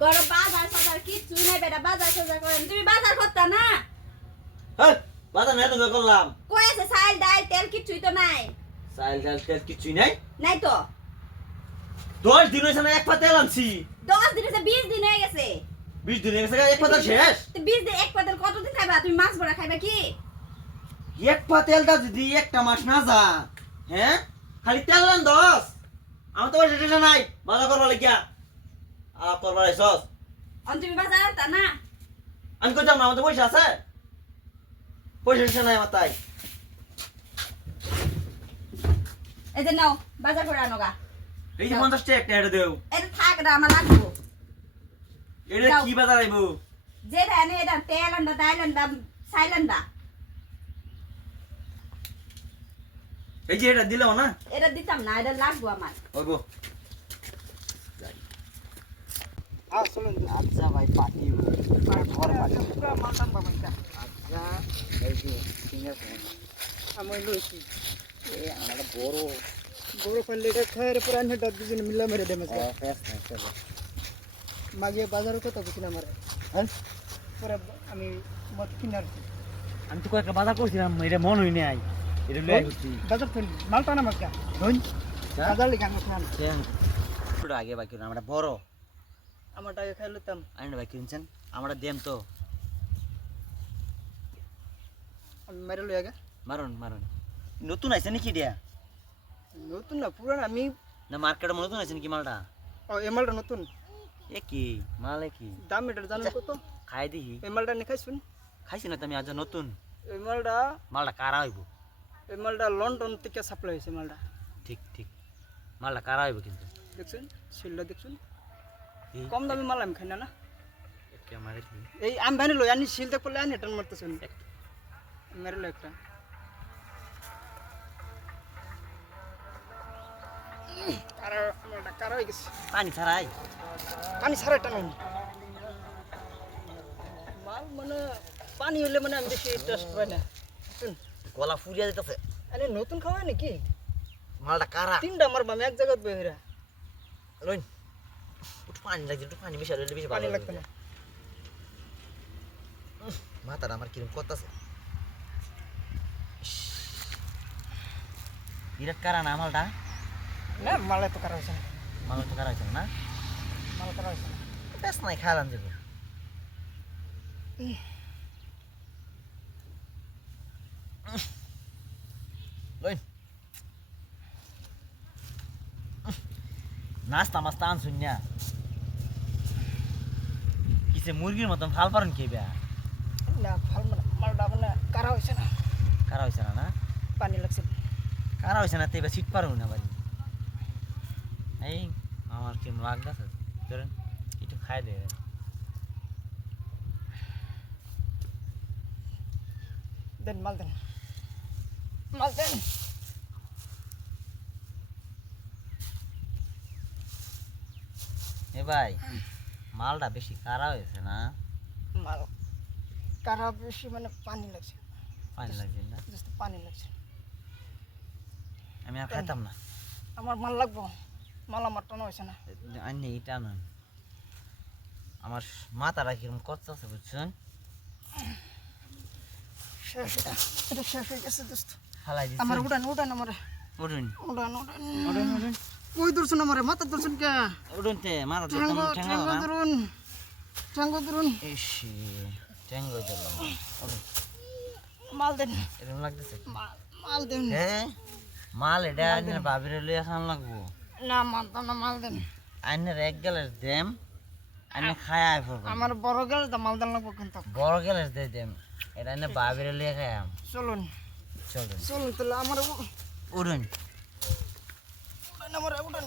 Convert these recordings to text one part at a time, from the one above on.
গরো বাজার সাজার কিচ্ছু নাই বেটা বাজার সাজার করেন তুমি বাজার করতা না হেই বাজার নাই তো করলাম কই আছে চাল ডাল তেল কিচ্ছুই তো নাই চাল ডাল তেল কিছুই নাই নাই তো 10 দিন হইছে না এক পা তেল আনছি 10 দিন আছে 20 দিন হয়ে গেছে 20 দিন হয়ে গেছে এক পা তেল শেষ তো 20 দিন এক পাতেল কতদিন খাইবা তুমি মাছ বড়া খাইবা কি এক পা তেলটা যদি একটা মাস না যা হ্যাঁ খালি তেল আন 10 আমার তো পয়সা নাই বাজার করবা লাগিয়া করবা আইছস অন তুমি বাজার আনতা না আমি কই যাব না আমার তো পয়সা আছে পয়সা নাই আমার তাই এই যে নাও বাজার করে আনো গা এই যে 50 টাকা একটা এটা দেও এটা থাক না আমার লাগবো এটা কি বাজার আইবো যে ধানে এটা তেল আনবা ডাল আনবা চাল আনবা এই যে এটা দিলাম না এটা দিতাম না এটা লাগবো আমার হইবো চলুন আচ্ছা ভাই পাটি ঘর পাটি মাতাম বাবা আচ্ছা এই যে ঠিক আছে আমি লইছি এই আমার বড় বড় পাল্লে এটা খায়ের পর আনহে ডাব দিছেন মিলা মেরে দেমে মাগে বাজারে কত বুঝিনা মারে হ্যাঁ পরে আমি মত কিনার আমি তো কয়েকটা বাজার করছিলাম এটা মন হই নাই এটা লই আইছি বাজার তো মালটা না মাগা ধন বাজার লিখা আমি খান ছোট আগে বাকি আমরা বড় আমার টাকা খাই লইতাম আইনা বাকি কিনছেন আমরা দেম তো আমি মেরে লই আগে মারুন মারুন নতুন আইছে নাকি দিয়া নতুন না পুরান আমি না মার্কেটে নতুন আইছে নাকি মালটা ও এই মালটা নতুন এ কি মাল এ কি দাম এটা জানেন কত খাই দিহি এই মালটা নি খাইছুন খাইছি না তুমি আজ নতুন এই মালটা মালটা কারা হইব এই মালটা লন্ডন থেকে সাপ্লাই হয়েছে মালটা ঠিক ঠিক মালটা কারা হইব কিন্তু দেখছেন সিলটা দেখছেন এই কম দামে মাল আমি খাই না না একে মারে দি এই আমি ভানি লই আনি সিল দেখলে আনি টান মারতেছেন মেরে লো একটা কারা মালটা কারা হয়ে গেছে পানি ছাড়াই পানি ছাড়া টানুন মাল মানে পানি হলে মানে আমি বেশি টেস্ট পাই না শুন গলা ফুরিয়া দিতেছে আরে নতুন খাওয়া নাকি মালটা কারা তিনটা মারবা আমি এক জায়গায় বেহরা লইন একটু পানি লাগছে একটু পানি মিশালে বেশি পানি ভালো লাগবে না মাথাটা আমার কিরম করতেছে বিরাট কারা না মালটা না মালে তো কারা হয়েছে না মাল তো কারা হয়েছে না মাল কারা হয়েছে না বেশ নাই খাইলাম যাবো লইন নাস্তা মাস্তা আনছুন না কিসে মুরগির মতন ফাল পারেন খেয়ে না ভাল মানে মালটা মানে কারা হয়েছে না কারা হয়েছে না না পানি লাগছে কারা হয়েছে না তো এবার সিট পারো না বাড়ি এই আমার কিরম লাগতেছে ধরেন একটু খাই দে দেন মাল দেন মাল দেন এ ভাই মালটা বেশি কারা হয়েছে না মাল কারা বেশি মানে পানি লাগছে পানি লাগছে না জাস্ট পানি লাগছে আমি আর খাইতাম না আমার মাল লাগবো মাল আমার টানা হয়েছে না আনি এটা না আমার মাথাটা কিরম করতেছে বুঝছেন শেষ এটা শেষ হয়ে গেছে দোস্ত ফালাই দিচ্ছি আমার উড়ান উড়ান আমার উঠুন উড়ান উড়ান উঠুন উঠুন কই দর্শন আমার মাথা দর্শন কে উঠুন তে মাথা ঠ্যাঙ্গো ঠেঙ্গা ঠ্যাঙ্গো না ধরুন ঠ্যাঙ্গো ধরুন এসি ঠেঙ্গা দিলাম উঠুন মাল দেন এরকম লাগতেছে মাল দেন হ্যাঁ মাল এটা আইনের বাবিরে লইয়া খান লাগবো না মাল দাও না মাল দেন আইনের এক গেলের দেম আইনে খায় আয় পড়বো আমার বড় গেল তো মাল দেন লাগবো কিন্তু বড় গেলের দে দেম এটা আইনে বাবিরে লইয়া খায়াম চলুন চলুন চলুন তাহলে আমার উঠুন আমার উড়ান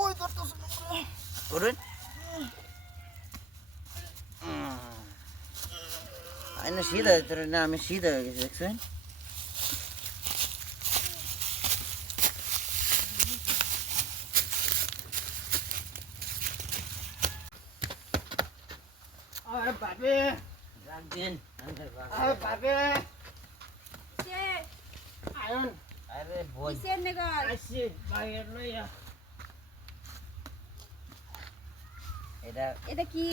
ওই ধরতেছ উঠুন আইনে সিধা তোর না আমি সিধা হয়ে গেছি দেখছেন আরে বাবে রাখবেন আরে বাবে কে আয়ন আরে বই কিসের নেগর আসি বাইরে লইয়া এটা কি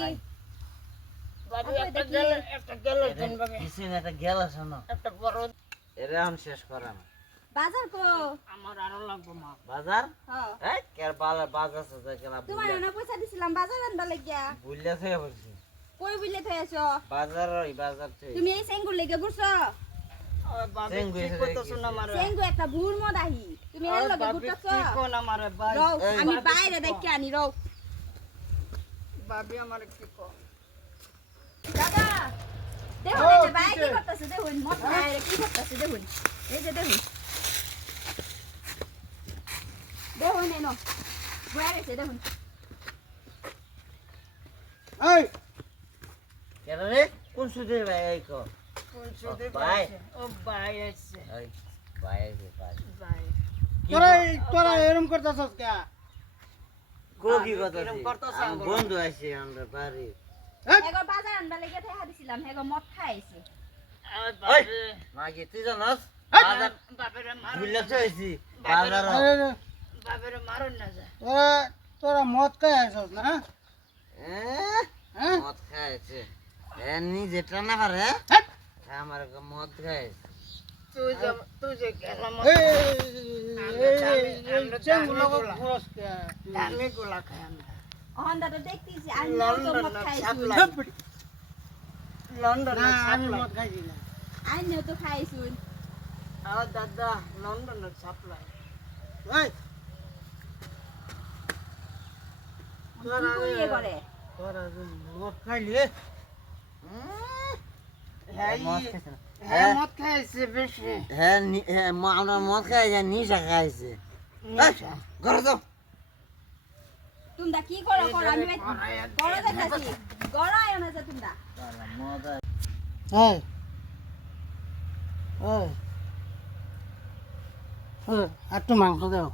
বাবু আপু, একটা এটা কি? গেল একটা গেল জিনবাগে কিছু না একটা গেল শোনো একটা বড় এটা এখন শেষ করা না বাজার কো আমার আরো লাগবে মা বাজার হ্যাঁ এই কের বাজার আছে কেলা তোমার না পয়সা দিছিলাম বাজার আনবা লাগিয়া বুইলা থেকে বলছি কই বিলে থইছো বাজার ওই বাজার থেকে তুমি এই সেঙ্গুর লেগে ঘুরছো বাবু চেঙ্গু কি এসে করতেছ দেখি। না মারে সেঙ্গু একটা ভুর মদাহি তুমি এর লগে বাবু ঘুরতেছো কি কোন আমারে ভাই রও এই, আমি বাবু, বাইরে দেখে আনি রও বাবি আমারে কি কো দাদা দেখুন এই যে ভাই কি করতেছে দেখুন মত ভাই কি করতেছে দেখুন এই যে দেখুন দেখুন এনো বয়া গেছে দেখুন এই কেন রে কোন সুদে ভাই এই কো কোন সুদে ভাই। পাইছে ও ভাই আছে এই ভাই আছে ভাই ভাই তোরা এরকম করতেছস কে কো কি কথা কিরম করতাছে আমি আঙ্গুল? বন্ধু আইছি আমরা বাড়ি হেগো বাজার আনবা লেগে থেহা দিছিলাম হেগো মদ খাইছে আর ওই বাবু মাগি তুই জানাস এই! বাজার বাবারে মারুন বুইলা না চাইছি বাজার। বাজার বাবারে মারুন না যা তোরা মদ খাই আসছ না হ্যাঁ মদ খাইছে এ নিজে টানা পারে হ্যাট! আমার মদ খাইছে তুই যে গেলাম দামি গুলা খাই আমরা অহন দাদা দেখতেছি আমি তো লন্ডন মদ না খাইছি সাপ্লাই লন্ডন না আমি সাপ্লাই মদ খাইছি না আইনেও তো খাইছুন আর দাদা লন্ডন না সাপ্লাই এই কি করিয়ে করে তোরা যে মদ খাইলি হ্যাঁ মদ খাইছে না। হ্যাঁ মদ খাইছে বেশি হ্যাঁ আমরা মদ খাইছে নিশা খাইছে নেশা। ঘরে যাও তোমরা কি করো করো আমি গড় যাইতাছি গড় আয় না যা তোমরা মদ এই এই একটু মাংস দাও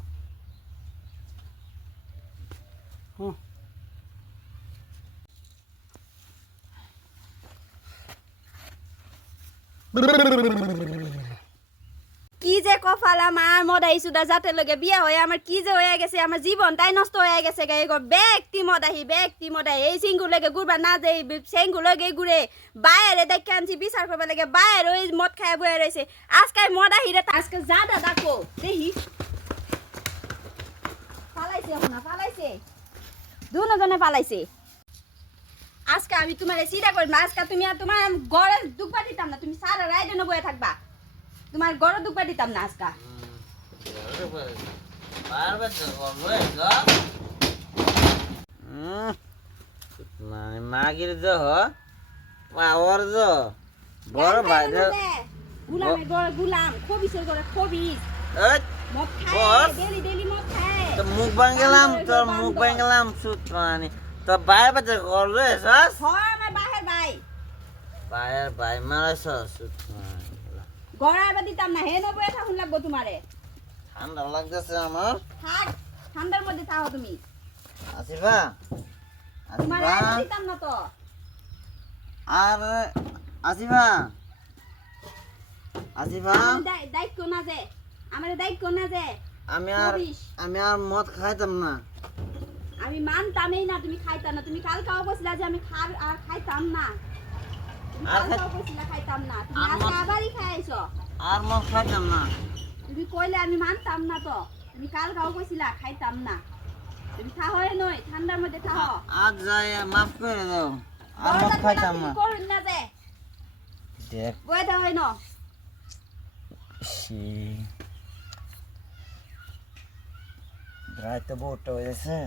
কি যে কপাল আমার মদাই সুদা যাতে লগে বিয়া হয়ে আমার কি যে হয়ে গেছে আমার জীবনটাই নষ্ট হয়ে গেছে গে এগো ব্যক্তি মদাহি এই সিঙ্গু লগে ঘুরবা না যাই সিঙ্গু লগে ঘুরে বাইরে দেখে আনছি বিচার করবা লাগে বাইরে ওই মদ খায় বয়ে রয়েছে আজকে মদাহি রে আজকে যা দাদা কো দেখি পালাইছে এখন পালাইছে দুজনে পালাইছে আজকে আমি তোমার সিধা করি না আজকে তুমি আর তোমার ঘরে দুঃখ দিতাম না তুমি সারা রাইডে বয়ে থাকবা তোমার ঘরে দুঃখ দিতাম না আজকে বারবার তো বলবে মানে মাগির দেহ ওর দেহ বড় ভাই গুলামের ঘরে গুলাম খবিসের ঘরে খবিস মদ খায় বস। ডেলি মদ খায় তো মুখ ভাঙলাম তোর মুখ ভাঙলাম সুত মানে তো বাইরে বাচ্চা করলে সস হয় আমার বাহের ভাই বাইরের ভাই মারা সস সুত ঘরে আবার দিতাম না হে নবয়ে থাকুন লাগবো তোমারে ঠান্ডা লাগতেছে আমার থাক ঠান্ডার মধ্যে থাকো তুমি আসিবা তোমার আসিবা দিতাম না তো আর আসিবা আসিবা দায়িত্ব না যে আমার দায়িত্ব না যে খবিস। আমি আর মদ খাইতাম না আমি মানতামই না তুমি খাইতাম না তুমি কালকে বলছিলা যে আমি আর খাইতাম না তুমি আর কালকেও বলছিলা খাইতাম না তুমি আর আজকে মদ- আবারই খাইছো আর মদ খাইতাম না তুমি কইলে আমি মানতাম না তো তুমি কালকেও কইছিলা খাইতাম না তুমি থাহই নই ঠান্ডার মধ্যে থাহ আজ যাই মাফ করে দাও আর মদ খাইতাম না করুন না যে দেখ বই দাও হই ন রাইতে বোটটা হয়ে গেছে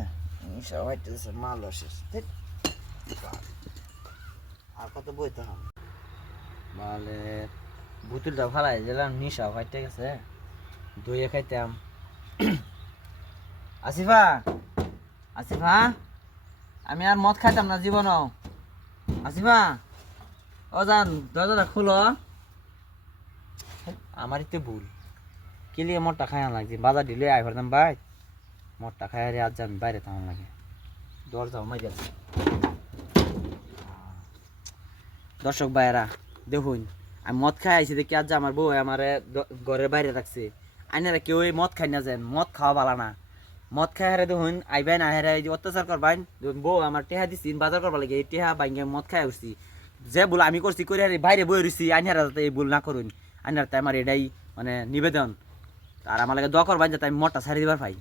সবাই তো মাল শেষ আর কত বইতে হবে বলে বুতুলটা ফালাই দিলাম নিশা খাইতে গেছে দইয়ে খাইতাম আসিফা আসিফা আমি আর মদ খাইতাম না জীবনও আসিফা ও জান দরজাটা খুলো আমারই তো ভুল কিলিয়ে মদটা খাইয়া লাগছে বাজার দিলে আই পারতাম ভাই মদটা খাই আজ যান বাইরে থামান লাগে দরজা মাই গেল দর্শক ভাইয়েরা দেখুন আমি মদ খাই আইছি দেখি আজ আমার বউ আমার ঘরের বাইরে রাখছে আইনারা কেউ মদ খাই না যান মদ খাওয়া ভালো না মদ খাই হারে দেখুন আইবেন আহেরা এই যে অত্যাচার করবেন বউ আমার টেহা দিছি বাজার করবার লাগে এই টেহা বাইঙ্গে মদ খাই উঠছি যে ভুল আমি করছি করে হারে বাইরে বই রইছি আইনারা যাতে এই ভুল না করুন আইনার তাই আমার এটাই মানে নিবেদন আর আমার লাগে দোয়া করবেন যাতে আমি মদটা ছাড়ি দিবার পাই